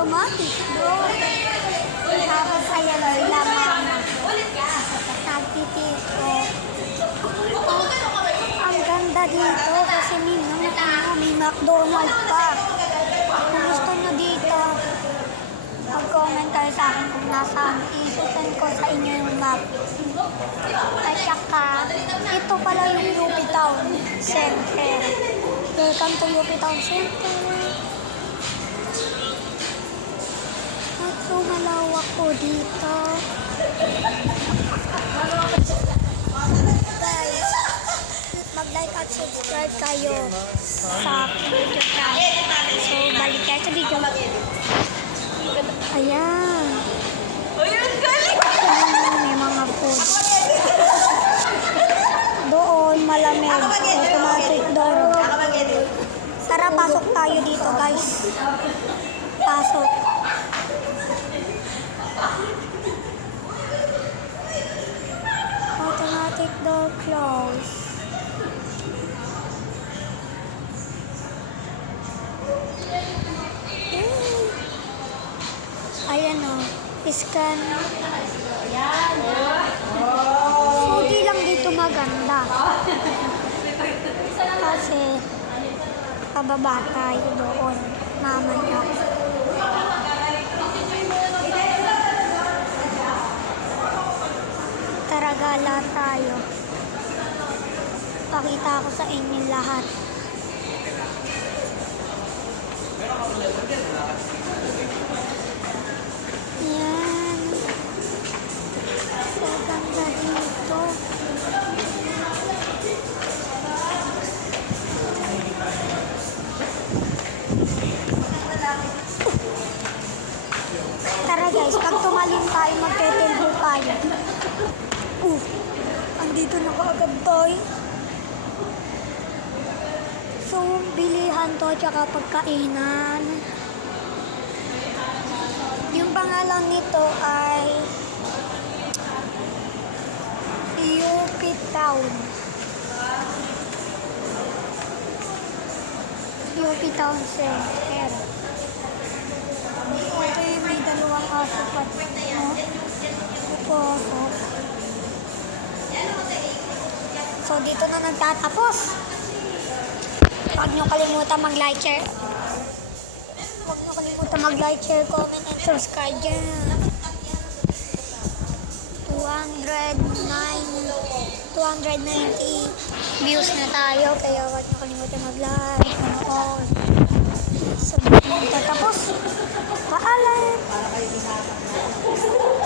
automatic doon. Tapos ayan sila mama. Nagtitiko. Ang ganda dito kasi may McDonald's pa. Kung gusto nyo dito, mag-comment kayo sa akin kung nasaan. Isusun ko sa inyo yung map. At saka, ito pala yung UP Town Center. Welcome to UP Town Center. At so malawak po dito. Guys, mag-like at subscribe kayo sa video channel. So, balik tayo sa video. Ayan. Ayun, galing! Ayan, may mga food. Doon, malamig. Automatic door. Tara, pasok tayo dito, guys. Pasok. Automatic door close. Ayan o, scan. So, di lang dito maganda. Kasi, pababa tayo doon. Mamaya. Tara, gala tayo. Pakita ko sa inyo lahat. Yan. So, ganda dito. Tara guys, pag tumalin tayo, magte-tempo tayo. Andito na kaagad tayo. So, bilihan to, tsaka pagkainan. Yung pangalan nito ay UP Town. UP Town Center. Ito yung may dalawang aso pa. Pusok. So, dito na nagtatapos. Huwag nyo kalimutan mag-like, share. Huwag nyo kalimutan mag-like, share, comment, and subscribe dyan. 290 views na tayo. Kaya huwag nyo kalimutan mag-like, manood. So, dito na tatapos. Paalam!